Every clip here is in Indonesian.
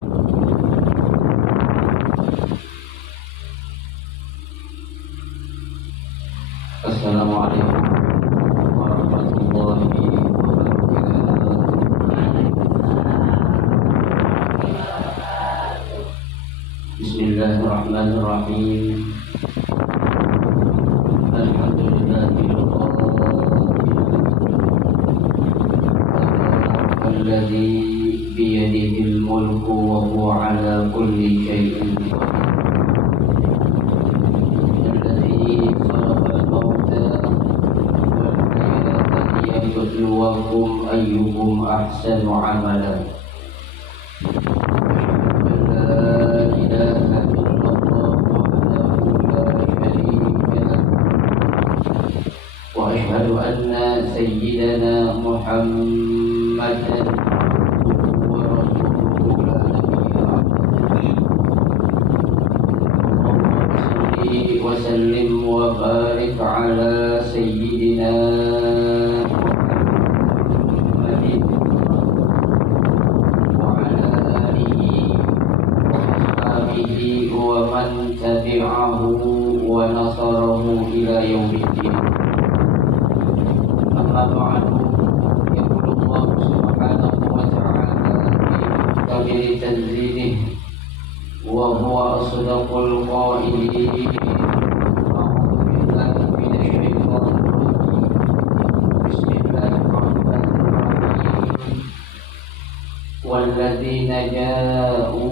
Assalamualaikum warahmatullahi wabarakatuh. Bismillahirrahmanirrahim. Alladzi biyadihil mulku wa huwa ala kulli syai'in qadir. ليبلوكم أيكم أحسن عملا. لا إله إلا الله وحده لا شريك له وأشهد أن سيدنا محمدا ورسوله لا نبي بعده. اللهم صل وسلم وبارك على سيدنا ومن تبعه ونصره إلى يوم الدين. أما بعد، يقول الله سبحانه وتعالى في كامل تنزيله وهو أصدق القائلين: أعوذ بالله من الشيطان الرجيم. بسم الله الرحمن الرحيم. والذين جاءوا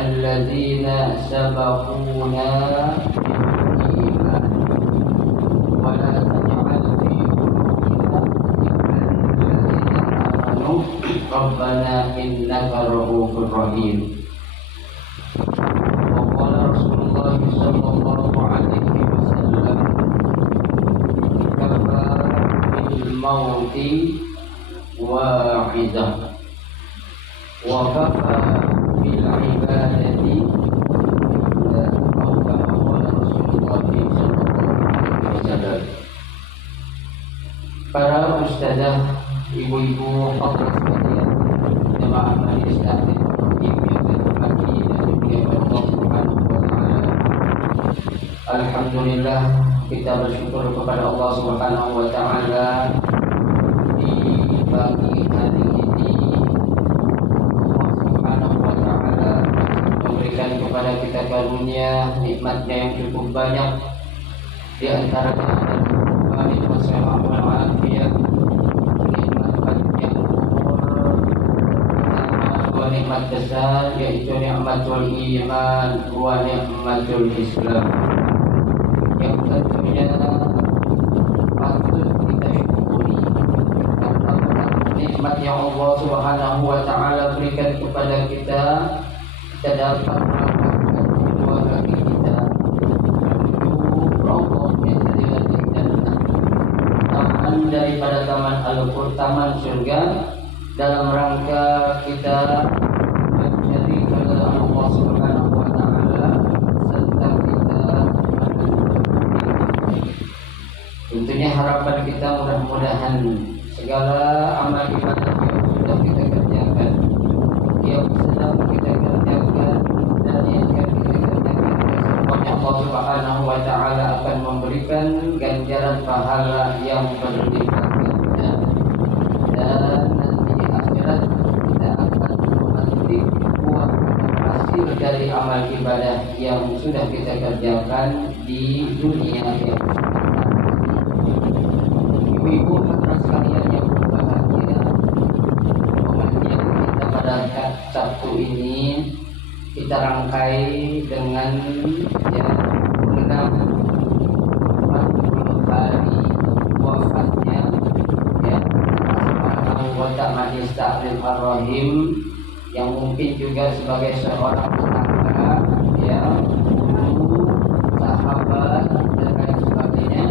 الذين سبقونا بالإيمان ولا تجعل في قلوبنا غلا للذين آمنوا ربنا إنك رؤوف رحيم. وقال رسول الله صلى الله عليه وسلم: كفى بالموت واحدة وكفى بالعبادة أو كما قال رسول الله صلى الله عليه وسلم. Para ustazah, ibu-ibu, hadirin sekalian, jemaah majelis taklim yang dirahmati dan dimuliakan Allah Subhanahu wa taala. Alhamdulillah, kita bersyukur kepada Allah Subhanahu wa taala di pagi hari ini memberikan kepada kita karunia nikmatnya yang cukup banyak. Di antaranya adalah nikmat sehat walafiat, nikmat panjang umur, dua nikmat besar, yaitu nikmatul iman wa nikmatul Islam, yang tentunya patut kita syukuri karena nikmat yang Allah Subhanahu wa taala berikan kepada kita dapat melangkahkan kedua kaki kita menuju rombongnya dengan jannah, taman daripada taman surga, dalam rangka kita mencari keridhaan Allah Subhanahu wa taala serta kita tentunya harapan kita mudah-mudahan segala amal ibadah yang sudah kita kerjakan, yang sedang kita kerjakan dan yang akan kita kerjakan, semuanya Allah Subhanahu wa taala akan memberikan ganjaran pahala yang berlipat ganda, dan nanti di akhirat kita akan memetik buah hasil dari amal ibadah yang sudah kita kerjakan di dunia yang ibu-ibu hadirin sekalian yang berbahagia, pengajian kita pada Sabtu ini kita rangkai dengan mengenang 40 hari wafatnya anggota Majelis Taklim Ar-Rahim, yang mungkin juga sebagai seorang tetangga, guru, sahabat dan lain sebagainya,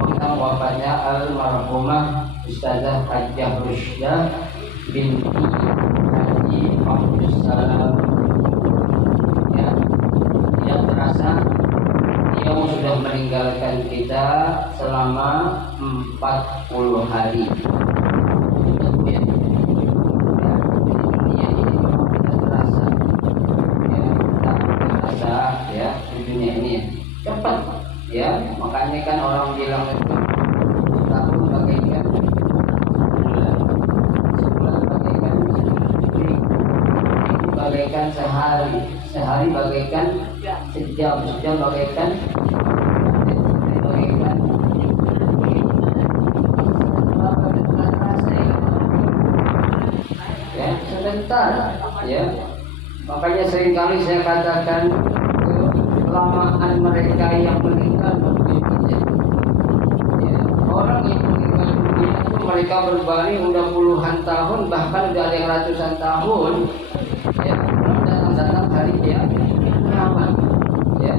mengenang wafatnya almarhumah Ustazah Hajjah Rushdah binti Haji Abdus Salam. Tidak terasa beliau sudah meninggalkan kita selama 40 hari. Ya, dunia ini memang tidak terasa, ya, tak terasa, ya, di dunia ini cepat, ya. Makanya kan orang bilang itu tahun bagaikan sebulan, sebulan bagaikan minggu, minggu bagaikan sehari, sehari bagaikan sejam, sejam bagaikan ya sebentar, ya. Makanya seringkali saya katakan kelamaan mereka yang meninggal dunia. Ya, orang yang meninggal dunia itu mereka berbaring udah puluhan tahun, bahkan udah ada yang ratusan tahun. Ya, datang hari kiamat. Ya,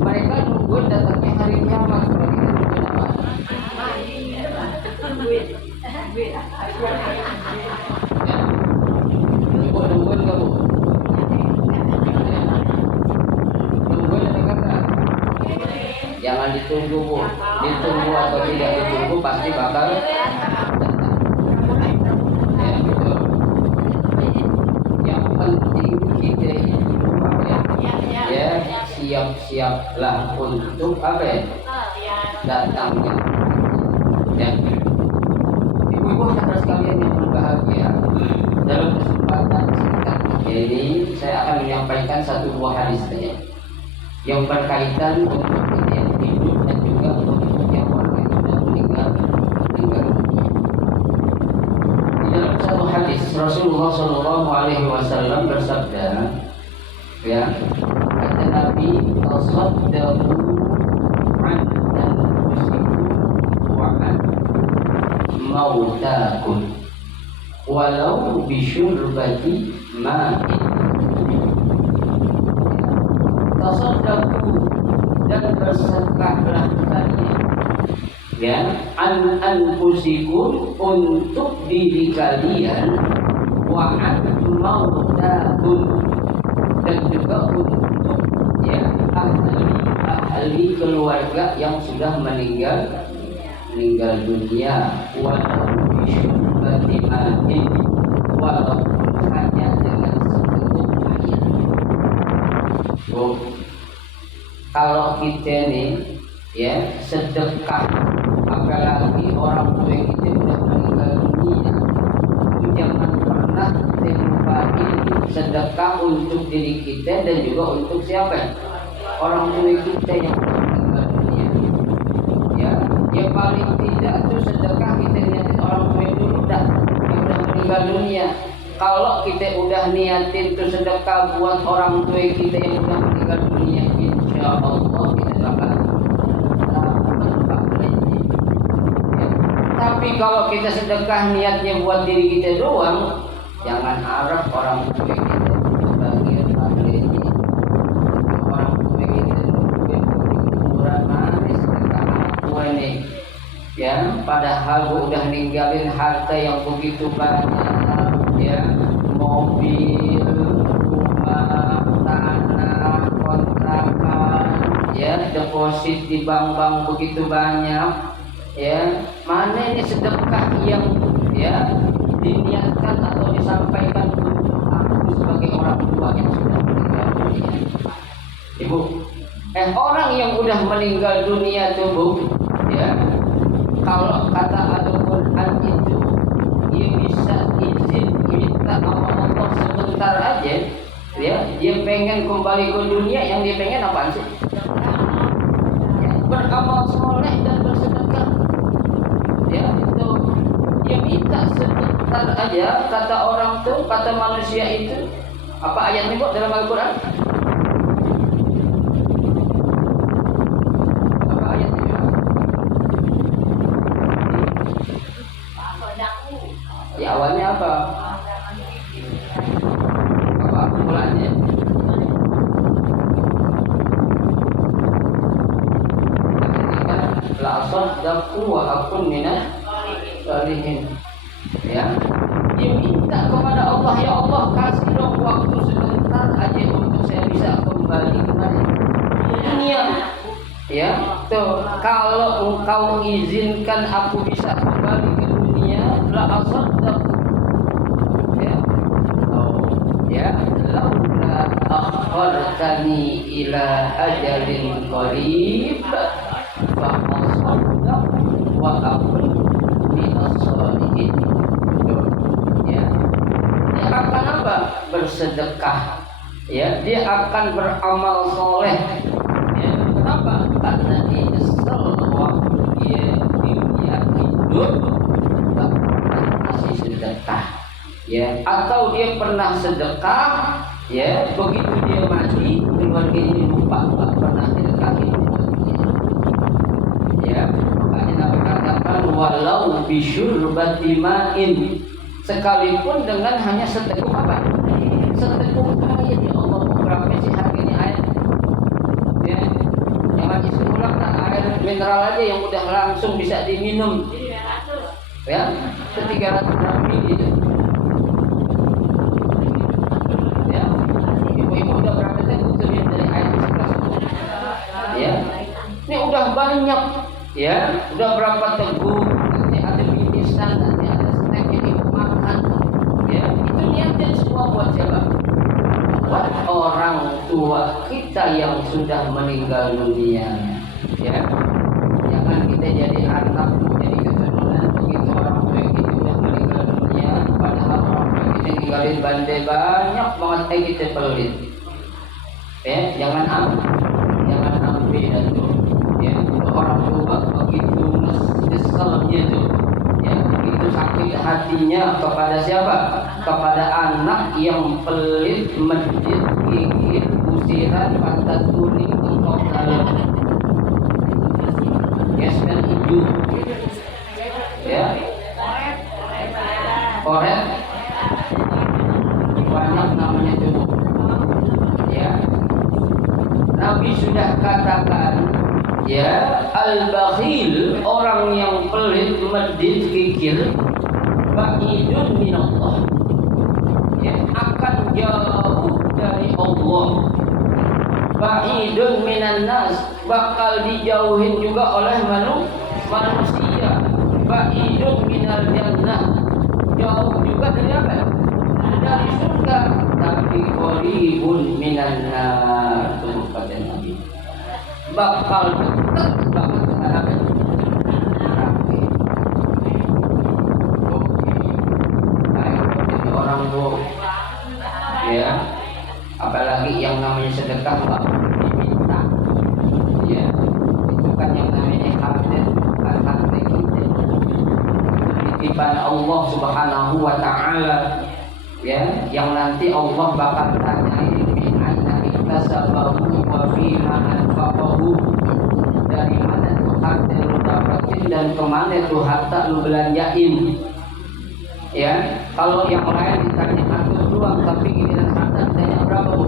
mereka nunggu datangnya hari kiamat. Ya, nungguin nggak bu? Nungguin apa kata? Jangan ditunggu bu, ditunggu atau tidak ditunggu pasti bakal datang. Ya, betul. Yang penting kita itu ya siap-siaplah untuk apa ya? Datangnya. Ya. Ibu-ibu saudara sekalian yang berbahagia, dalam kesempatan singkat ini saya akan menyampaikan satu buah hadis saja yang berkaitan untuk kita yang hidup dan juga untuk yang orang yang sudah meninggal dunia. Di dalam satu hadis Rasulullah SAW bersabda, ya, kata Nabi, tasaddaqu an anfusikum wa an mautakum walau bisyurbati ma'in. Tasaddaqu, dan bersedekahlah kalian, ya, an anfusikum, untuk diri kalian, wa an mautakum, dan juga untuk, ya, ahli keluarga yang sudah meninggal dunia, walau bisyurbati ma'in, walaupun hanya dengan seteguk air. Kalau kita nih, ya, sedekah, apalagi orang tua kita sudah meninggal dunia, jangan pernah kita lupain sedekah untuk diri kita dan juga untuk siapa? Orang tua kita yang sudah meninggal dunia. Ya, yang paling tidak itu sedekah kita niatin orang tua dulu dah, yang sudah meninggal dunia. Kalau kita udah niatin itu sedekah buat orang tua kita yang sudah meninggal dunia, insya Allah kita bakal dapat pahalanya. Ya. Tapi kalau kita sedekah niatnya buat diri kita doang, jangan harap orang tua kita bagian pahalanya. Orang tua kita nungguin kuburan mana sedekah tua nih. Ya, padahal udah ninggalin harta yang begitu banyak, ya, mobil, rumah, tanah, kontrakan, ya, deposit di bank-bank begitu banyak, ya. Mana ini sedekah yang, ya, diniatkan atau disampaikan untuk aku sebagai orang tua yang sudah meninggal dunia? Ibu, orang yang udah meninggal dunia tuh bu, ya, kalau kata Al-Quran itu dia bisa izin minta sama Allah sebentar aja, ya, dia pengen kembali ke dunia, yang dia pengen apaan sih? Ya, beramal soleh dan bersedekah. Ya, itu dia minta sebentar aja, kata orang tuh, kata manusia itu. Apa ayatnya bu dalam Al-Quran? Apa ayatnya? Ya, awalnya apa? Apa mulanya? La saddaqu wa akun minaz salihin. Ya, dia minta kepada Allah, ya Allah, kasih dong waktu sebentar aja untuk saya bisa kembali kemana? Dunia. Ya, tuh kalau engkau mengizinkan aku bisa kembali ke dunia, la asaddaq. Ya, oh, ya, laula akhartani ila ajalin qarib fa asaddaq wa akun minas sholihin. Ya, dia akan apa? Bersedekah. Ya, dia akan beramal soleh. Kenapa? Karena dia nyesel waktu dia di dunia hidup tak pernah kasih sedekah, ya, atau dia pernah sedekah, ya, begitu dia mati keluarganya lupa tak pernah sedekahin keluarganya, ya. Makanya Nabi katakan walau bisyurbati ma'in, sekalipun dengan hanya seteguk apa? Seteguk air. Ya Allah, berapa sih harganya air? Ya. Air mineral aja yang udah langsung bisa diminum, ya, 300 ml itu, ya. Ibu-ibu udah berapa teguk minum dari air di sebelah situ, ya. Ini udah banyak, ya, udah berapa teguk, nanti ada bingkisan, nanti ada snack yang ibu makan, ya. Itu niatnya semua buat siapa? Buat orang tua kita yang sudah meninggal dunia. Ya, jangan kita jadi anak, jadi keturunan begitu orang tua kita udah meninggal dunia, padahal orang tua kita ninggalin bandai banyak banget, kita pelit. Ya, jangan ambil itu. Ya, orang tua begitu nyeselnya tuh, ya, begitu sakit hatinya kepada siapa? Kepada anak yang pelit, medit, gigit, usiran, pantat kuning, tengkok dalam. Gespen hijau, ya, oret, banyak namanya itu, ya. Nabi sudah katakan, ya, al-bakhil, orang yang pelit, medit, kikir, ba'idun minallah, ya, akan jauh dari Allah. Ba'idun minan nas, bakal dijauhin juga oleh manusia. Ba'idun minal jannah, jauh juga dari apa? Dari surga. Tapi qaribun minan nar, itu kata Nabi. Bakal dekat banget dengan apa? Neraka. Jadi orang tuh, ya, apalagi yang namanya sedekah nggak diminta, ya, itu kan yang namanya harta, bukan harta kita, titipan Allah Subhanahu wa Ta'ala, ya, yang nanti Allah bakal tanyain min aina iktasabahu wa fima anfaqahu, dari mana tuh harta lu dapatin dan kemana tuh harta lu belanjain, ya. Kalau yang lain ditanya satu doang, tapi giliran harta ditanya berapa, Bu?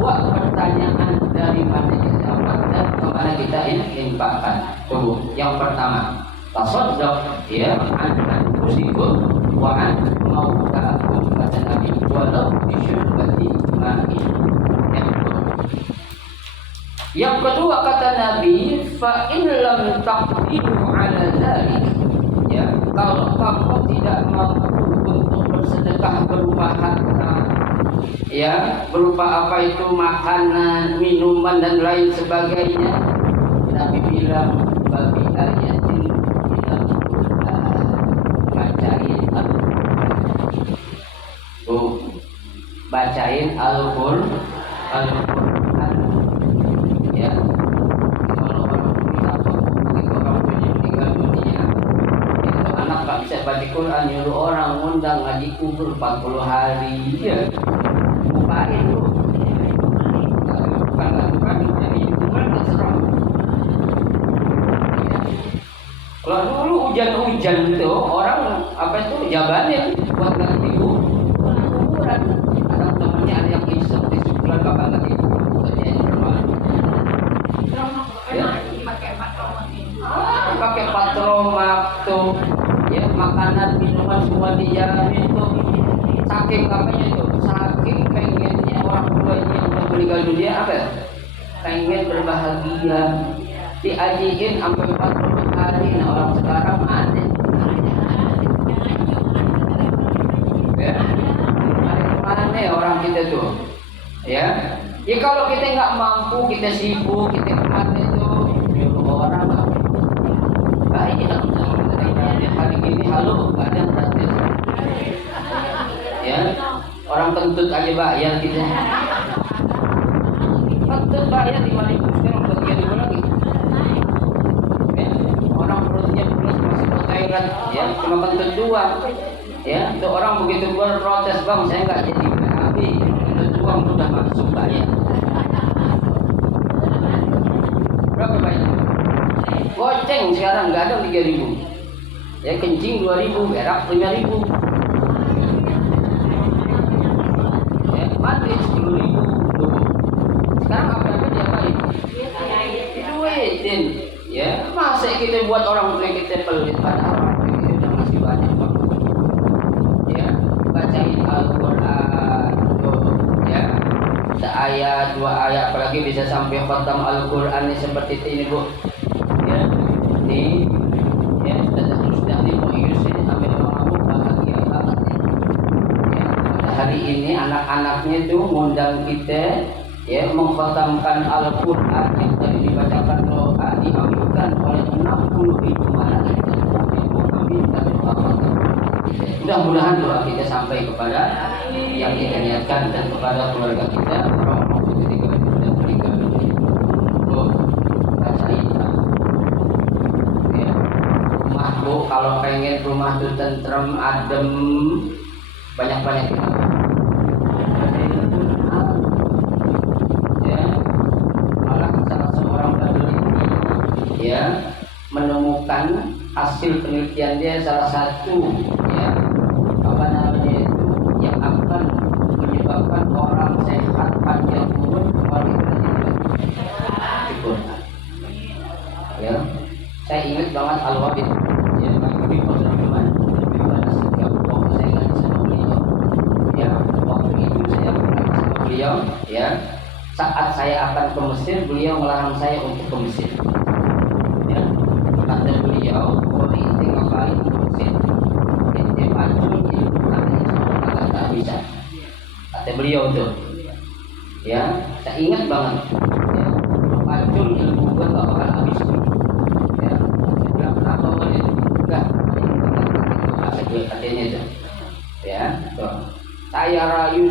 2 pertanyaan, dari mana kita dapat dan kemana kita infakkan. Tunggu. Yang pertama, tasaddaq, ya, an anfusikum wa an mautakum, kata Nabi, walau bisyurbati ma'in. Yang kedua kata Nabi, fa in lam taqdiru ala dzalik, ya, kalau kamu tidak mampu untuk bersedekah berupa harta, ya, berupa apa itu makanan, minuman dan lain sebagainya, Nabi bilang bagi ayatin minal Qur'an, bacain Al-Qur'an. Tuh, bacain Al-Qur'an, ya. Kalau orang meninggal dunia, itu anak gak bisa baca Quran, nyuruh orang ngundang ngaji kubur 40 hari, ya. Bukain lu, bukan jadi kubur gak serem. Kalau dulu hujan-hujan tuh orang apa itu jabanin buat ngaji kuburan. Ada temennya ada yang iseng di sebulan bakal ngaji kubur, ya. Pakai patromak tuh, ya, makanan minuman semua dijamin tuh. Saking apanya itu, saking pengennya orang tuanya yang udah meninggal dunia apa ya? pengen berbahagia, diajiin sampai 40 hari. Nah, orang sekarang ada. Ya, mana orang kita tuh, ya. Ya kalau kita nggak mampu, kita sibuk, kita kemana itu, nyuruh orang apa? Baik lah, hari ini halo, nggak ada gratis. Ya, orang kentut aja bayar kita. Kentut bayar 5.000 sekarang udah 3.000 lagi. Ya, orang perutnya plus masih ke toilet, ya cuma kentut doang. Ya, itu orang begitu keluar protes, bang saya nggak jadi PHB, kentut doang udah masuk bayar. Berapa bayar? Goceng sekarang nggak ada 3.000. Ya kencing 2.000, berak 5.000. Ya mandi 10.000 tuh. Sekarang apa yang diapain? Duitin. Ya masa kita buat orang tua kita pelit, padahal orang tua kita udah masih banyak bang. Ya bacain Al-Quran tuh, ya seayat 2 ayat, apalagi bisa sampai khatam Al-Quran ini seperti ini bu. Ya ini ya sudah nih mau Yusuf sampai kamu bahagia banget ya. Ya pada hari ini anak-anaknya tuh ngundang kita ya mengkhatamkan Al-Quran yang tadi dibacakan doa diaminkan oleh 60.000 malaikat. Mudah-mudahan doa kita sampai kepada yang kita niatkan dan kepada keluarga kita, orang-orang kita ketika sudah meninggal. Bu, bacain ya. Rumah bu, kalau pengen rumah itu tentrem, adem, banyak-banyak kita. Ya, malah salah seorang peneliti ya menemukan hasil penelitian dia, salah satu ya apa namanya itu yang akan menyebabkan orang sehat panjang umur ya. Saya ingat banget Al-Wabid ya, Nabi Muhammad setiap waktu saya ngaji sama beliau ya, waktu itu saya ngaji sama beliau ya, saat saya akan ke Mesir beliau melarang saya untuk ke Mesir ya. Kata beliau, kalau itu ngapain ke Mesir? Itu pacul ilmu agak tak bisa. Kata beliau tuh, ya, saya ingat banget. Ya, pacul ilmu gue gak bakal habis. Ya, saya bilang kenapa boleh? Enggak, kata gue katanya tuh. Ya, tuh. Saya rayu.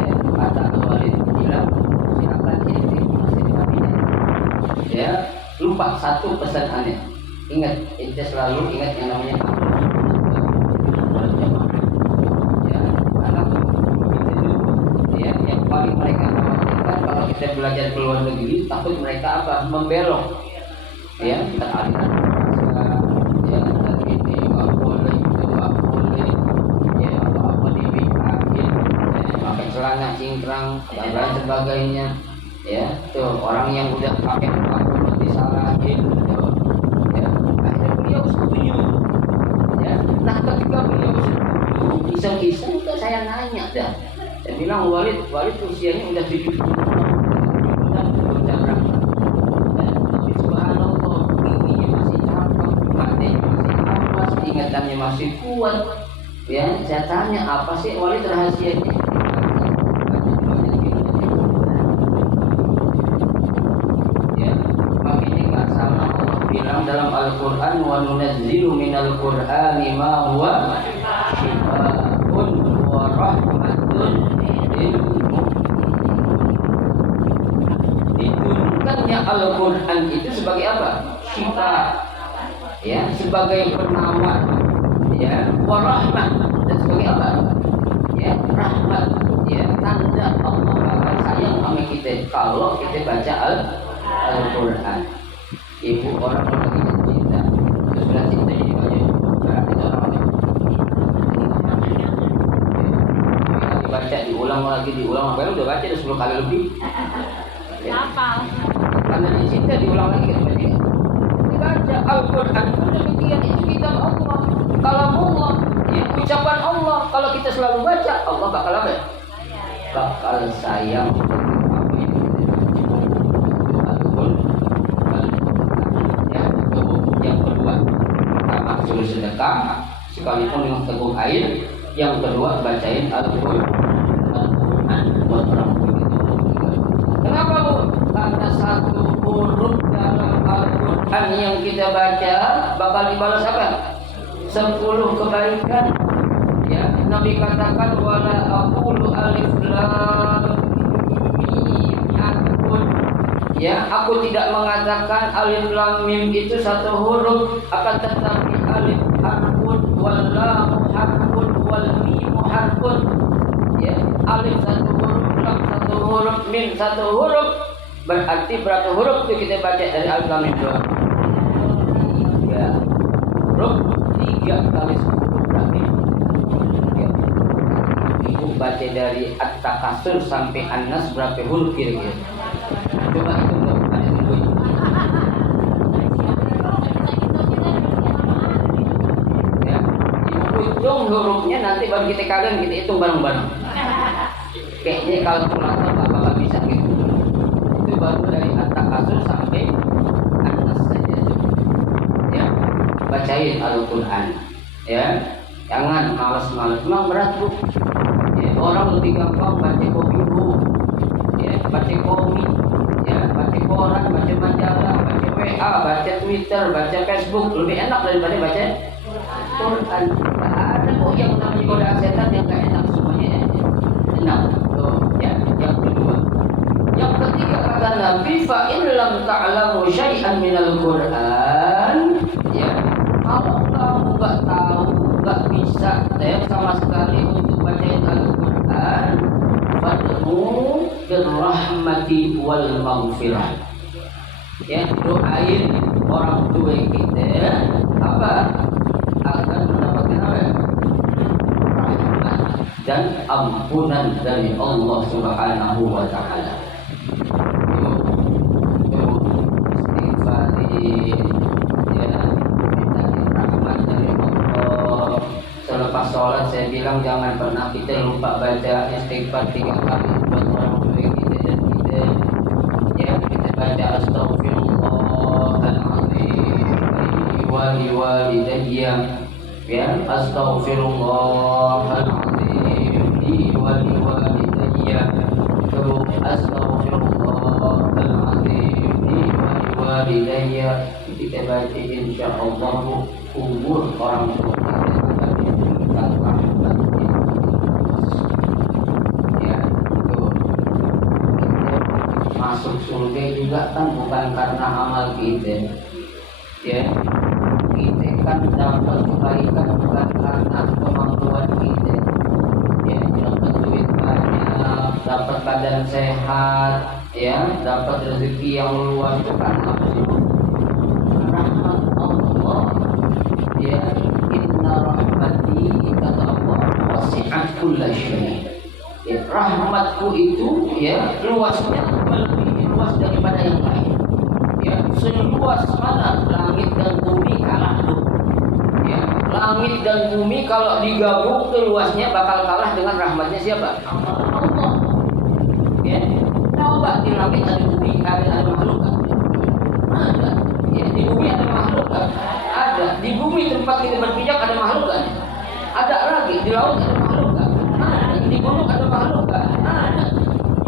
Ya, kata Walid bilang silakan ini masih kabinnya. Ya, lupa satu pesan aneh. Ingat, kita selalu ingat yang namanya ya, karena ya, yang paling mereka khawatirkan kalau kita belajar ke luar negeri, takut mereka apa? Membelok. Ya, teraliran ya, dan ini nggak boleh, itu nggak boleh. Ya, apa dibikain, pakai celana cingkrang dan lain sebagainya. Ya, tuh orang yang udah pakai pakaian disalahin. Beliau setuju ya. Nah ketika beliau setuju, iseng-iseng itu saya nanya dah. Saya bilang Walid usianya udah 70 udah berjalan. Tapi subhanallah giginya masih cakep, matanya masih awas, ingatannya masih kuat. Ya, saya tanya apa sih Walid rahasianya? Dalam Al-Quran wa nunazzilu minal Qur'ani ma huwa shifaa'un wa rahmatun lil mu'minin. Diturunkannya Al-Quran itu sebagai apa? Syifa, ya, sebagai penawar, ya, wa rahmat, dan sebagai apa? Ya, rahmat, ya, tanda Allah akan sayang sama kita kalau kita baca Al-Quran. Ibu orang kita cinta, terus sudah cinta jadi banyak, berarti orang dibaca, diulang lagi, apa udah baca udah 10 kali lebih. Apa? Karena dicinta diulang lagi kan berarti. Dibaca Al-Quran pun demikian, itu kitab Allah, kalam Allah, ya, ucapan Allah. Kalau kita selalu baca, Allah bakal apa? bakal sayang apa yang Al-Qur'an. Yang kedua, pertama suruh sedekah sekalipun yang teguh air. Yang kedua, bacain Al-Qur'an buat orang tua. Kenapa Bu? Karena satu huruf dalam Al-Qur'an yang kita baca bakal dibalas apa? 10 kebaikan. Ya, Nabi katakan wala aqulu alif lam mim harfun. Ya, aku tidak mengatakan alif lam mim itu satu huruf, akan tetapi alif harfun wal lam harfun wal mim harfun. Ya, alif satu huruf, lam satu huruf, mim satu huruf. Berarti berapa huruf itu kita baca dari alif lam mim doang? 3 huruf, 3 kali 10 berarti. Ibu baca dari At-Takasur sampai An-Nas berapa huruf kira-kira? Coba hitung dong, ada ibu. Ya, ibu hitung hurufnya, nanti baru kita kalian kita hitung bareng-bareng. Kayaknya kalkulator nggak bakal bisa gitu. Itu baru dari At-Takasur sampai An-Nas saja. Ya, bacain Al-Quran. Ya, jangan malas-malas. Memang berat Bu. Ya, orang lebih gampang baca komik Bu. Ya, baca komik. Ya, baca koran, baca majalah, baca WA, baca Twitter, baca Facebook lebih enak daripada baca Quran. Tidak ada kok yang namanya godaan setan yang gak enak, semuanya enak. Tuh, ya, yang kedua. Yang ketiga kata Nabi, fa in lam ta'lamu syai'an minal Quran, ya, kalau kamu gak tahu, gak bisa, ya, sama sekali untuk bacain Al-Quran, fad'u birrahmati wal maghfirah. Ya, doain orang tua kita apa? Akan mendapatkan apa? Rahmat dan ampunan dari Allah Subhanahu wa taala. Istighfarin, ya, minta rahmat dari Allah. Selepas sholat saya bilang jangan pernah kita lupa baca istighfar 3 kali buat orang tua kita dan kita. Ya, kita baca astaghfirullahaladzim wa liwalidayya. Ya, astaghfirullahaladzim wa liwalidayya. Astaghfirullahaladzim wa liwalidayya. Kita baca insyaallah umur orang tua kita akan diberikan rahmatnya. Ya, tuh. Masuk surga juga kan bukan karena amal kita. Ya, kita kan dapat kebaikan bukan karena kemampuan kita. Ya, dapat duit banyak, dapat badan sehat, ya, dapat rezeki yang luas itu kan apa sih? Rahmat Allah. Ya, inna rahmati kata Allah wasi'at kulla syai'. Ya, rahmatku itu ya luasnya melebihi luas daripada yang lain. Ya, seluas mana langit dan bumi kalah tuh. Ya, langit dan bumi kalau digabung luasnya bakal kalah dengan rahmatnya siapa? Allah. Ya, coba di langit ada bumi, ada makhluk kan? Ada. Ya, di bumi ada makhluk kan? Ada. Di bumi tempat kita berpijak ada makhluk kan? Ada lagi di laut ada makhluk kan? Ada. Di gunung ada makhluk kan? Ada.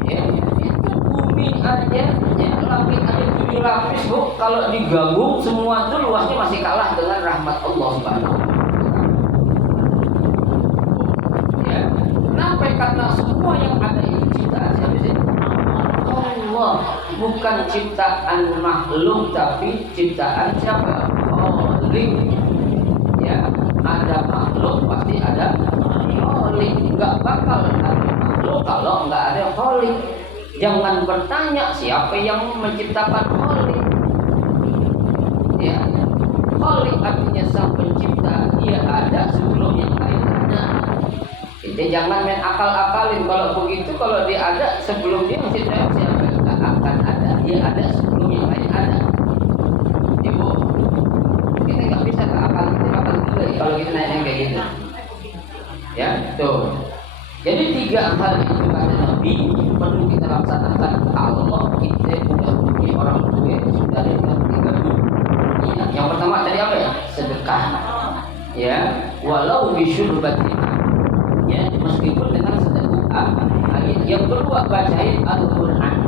Ya, itu bumi aja, ya, langit aja 7 lapis Bu. Kalau digabung semua itu luasnya masih kalah dengan rahmat Allah Subhanahu wa taala. Ya, kenapa? Karena semua yang ada itu ciptaan siapa sih? Allah, bukan ciptaan makhluk tapi ciptaan siapa? Khalik. Ya, ada makhluk pasti ada Khalik. Enggak bakal ada makhluk kalau enggak ada Khalik. Jangan bertanya siapa yang menciptakan Khalik. Ya, Khalik artinya sang pencipta. Dia ada sebelum yang lain ada. Kita jangan main akal-akalin. Kalau begitu, kalau dia ada sebelum dia menciptakan siapa? Enggak akan ada. Dia ada sebelum yang lain ada. Ibu, kita nggak bisa ke akal, kita bakal juga kalau kita nanya kayak gitu. Ya, tuh. Jadi 3 hal itu kata walau bisyurbatin, ya meskipun dengan seteguk air. Yang kedua bacain Al-Quran,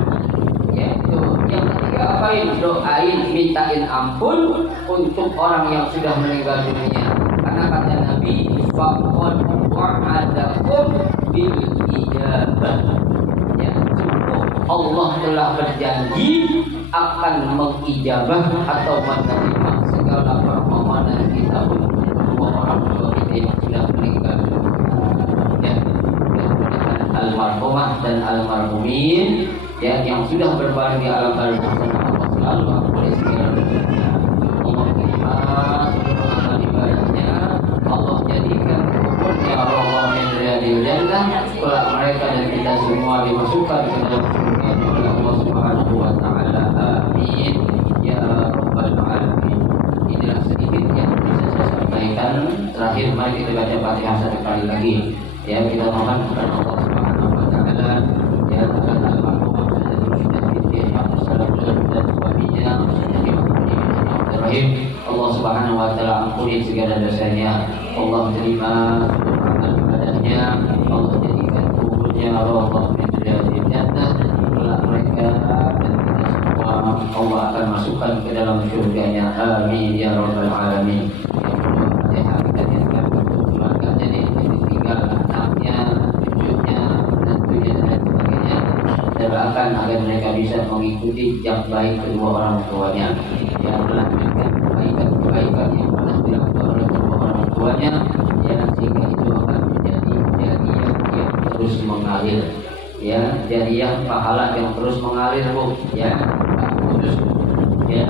ya itu. Yang ketiga apain? Doain, mintain ampun untuk orang yang sudah meninggal dunia, karena kata Nabi faqad wa'adakum bil ijabah, ya sungguh Allah telah berjanji akan mengijabah atau menerima segala permohonan kita untuk kedua orang tua kita yang sudah meninggal dunia, ya almarhumah dan almarhumin, ya yang sudah berbaring di alam barzakh, Allah selalu ampuni segala dosanya. Allah terima seluruh amal ibadahnya. Allah jadikan kuburnya Allah min riyadil jannah, kelak mereka dan kita semua dimasukkan ke dalam surga oleh Allah Subhanahu wa taala. Amin ya rabbal alamin. Inilah sedikit yang bisa saya sampaikan. Terakhir mari kita baca Fatihah satu kali lagi. Ya kita mohon kepada Allah Subhanahu wa taala, ya agar almarhum dan suaminya Allah Subhanahu wa taala ampuni segala dosanya. Allah terima amal ibadahnya. Allah jadikan kuburnya rawdah min riyadil jannah, kelak mereka dan kita semua Allah akan masukkan ke dalam surganya. Amin ya rabbal alamin. Yang kedua, kita niatkan untuk keluarganya ditinggal anaknya, cucunya, menantunya dan lain sebagainya. Doakan agar mereka bisa mengikuti jejak baik kedua orang tuanya, yang melanjutkan kebaikan-kebaikan yang pernah dilakukan oleh kedua orang tuanya, ya sehingga itu akan menjadi jariah yang terus mengalir, ya jariah pahala yang terus mengalir, Bu, ya tak putus, ya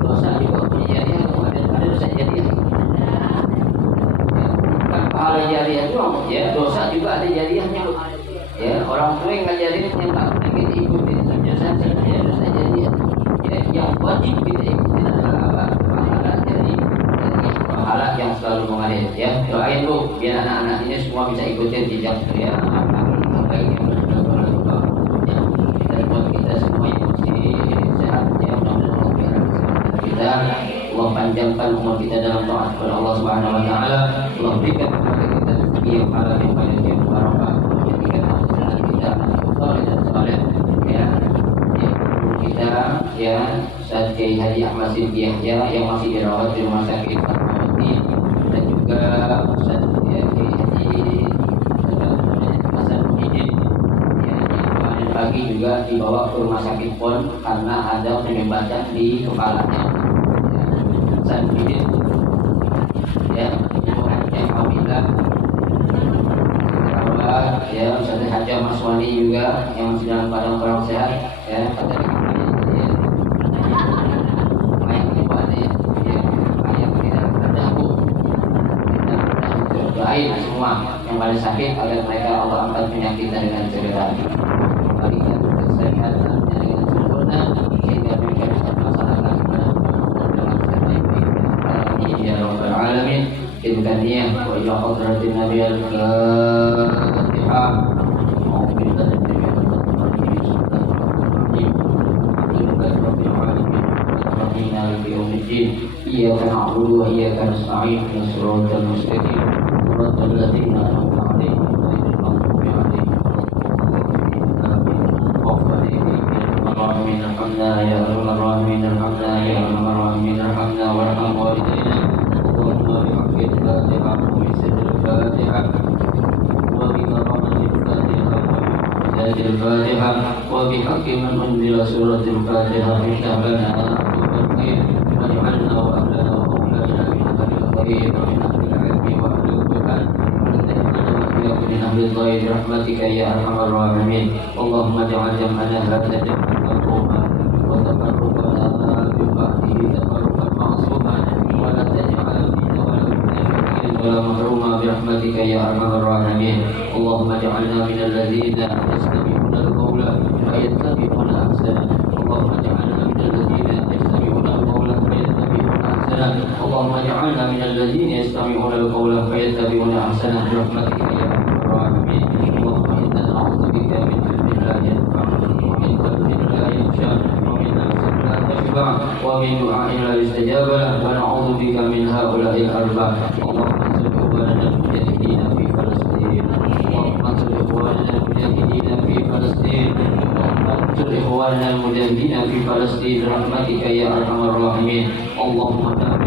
dosa juga punya jariah, ada dosa jariah, ya bukan pahala jariah doang, ya dosa juga ada jariahnya, Bu. Ya orang tua yang ngajarin yang tak boleh kita ikutin saja dosa jariah. Ya yang wajib kita ikutin adalah apa? Pahala jadi pahala yang selalu mengalir. Ya doain, Bu, biar anak-anak ini semua bisa ikutin jejak ya apa baik yang sudah dilakukan. Ya kita buat kita semua yang masih sehat, ya mudah-mudahan kita Allah panjangkan umur kita dalam taat kepada Allah Subhanahu wa taala. Allah berikan kepada kita rezeki yang halal yang banyak yang barokah. Kita ya Ustaz Kiai Haji Ahmad Siddiq Yahya yang masih dirawat di rumah sakit Fatmawati, dan juga Ustaz Kiai Haji Hasan Muhyiddin ya, yang kemarin pagi juga dibawa ke rumah sakit PON karena ada penyumbatan di kepalanya. Hasan Muhyiddin ya yang alhamdulillah ya Ustaz Haji Mas Wani juga yang masih dalam keadaan kurang sehat, ya kata doain semua yang paling sakit agar mereka Allah angkat penyakitnya dengan segera, berikan kesehatannya dengan sempurna sehingga mereka bisa melaksanakan ibadah dalam sebaik-baiknya. Amin ya rabbal alamin. Intaniyah wa ila hadratin Nabi al-Fatihah. إياك نعبد وإياك نستعين اهدنا الصراط المستقيم صراط الذين أنعمت عليهم غير المغضوب عليهم الراحمين ارحمنا يا أرحم الراحمين ارحمنا يا أرحم الراحمين ارحمنا وارحم والدينا اللهم بحق الفاتحة وبسر الفاتحة وبكرامة الفاتحة وبمجاز الفاتحة وبحق من أنزل سورة الفاتحة افتح لنا أبواب الخير واجعلنا وأهلنا وأولادنا من أهل الخير ومن أهل العلم وأهل القرآن وتجعلنا وإياكم من أهل الخير برحمتك يا أرحم الراحمين. اللهم اجعل جمعنا هذا جمعا مرحوما وتفرقنا من بعده تفرقا معصوما ولا تجعل فينا ولا منا شقيا ولا محروما برحمتك يا أرحم الراحمين. اللهم اجعلنا من الذين يستمعون القول فيتبعون أحسنه. اللهم اجعلنا من الذين يستمعون القول فيتبعون أحسنه. اللهم اجعلنا من الذين يستمعون القول فيتبعون أحسنه برحمتك يا أرحم الراحمين. اللهم إنا نعوذ بك من علم لا ينفع ومن قلب لا يخشى ومن نفس لا تشبع ومن دعاء لا يستجاب له ونعوذ بك من هؤلاء الأربعة. اللهم انصر قلوبنا المجاهدين في فلسطين اللهم انصر إخواننا المجاهدين في فلسطين اللهم انصر إخواننا المجاهدين في فلسطين برحمتك يا أرحم الراحمين اللهم دمر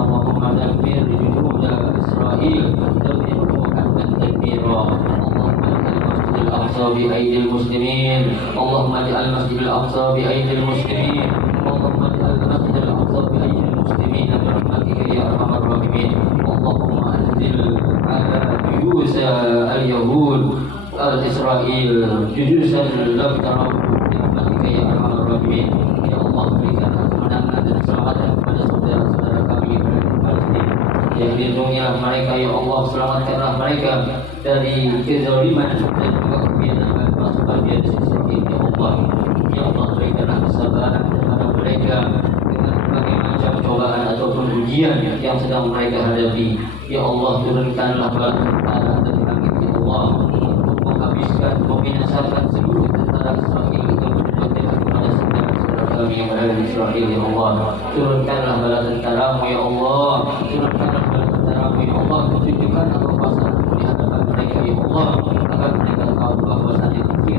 اللهم دمر جنود إسرائيل دمرهم حتى تدميرا اللهم اجعل المسجد الأقصى بأيدي المسلمين اللهم اجعل المسجد الأقصى بأيدي المسلمين اللهم اجعل المسجد الأقصى بأيدي المسلمين برحمتك يا أرحم الراحمين اللهم أنزل على جيوش اليهود إسرائيل جيوشا لم تروا برحمتك يا أرحم الراحمين ya Allah berikan kemenangan dan keselamatan kepada saudara-saudara kami yang berada di Palestina ya lindungilah mereka ya Allah selamatkanlah mereka dari kezaliman dan juga kebiasaan pasukan di sisi ya Allah ya Allah berikanlah kesabaran kepada mereka dengan berbagai macam cobaan ataupun ujian yang sedang mereka hadapi ya Allah turunkanlah bala tentara dari langit ya Allah untuk menghabiskan membinasakan seluruh tentara Israel itu berpihak kepada saudara-saudara kami yang berada di Israel ya Allah turunkanlah bala tentaramu ya Allah turunkanlah bala tentaramu ya Allah tunjukkanlah kekuasaan di hadapan mereka ya Allah agar mereka tahu bahwasanya kami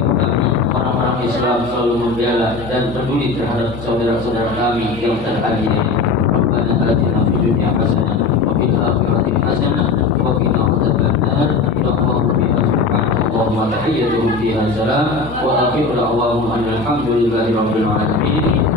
orang-orang Islam selalu membela dan peduli terhadap saudara-saudara kami yang teraniaya Rabbana atina fid dunya hasanah wa fil akhirati hasanah wa qina adzabannar Allahumma tahiyyatuhum fiha salam wa akhiru da'wahum alhamdulillahi rabbil alamin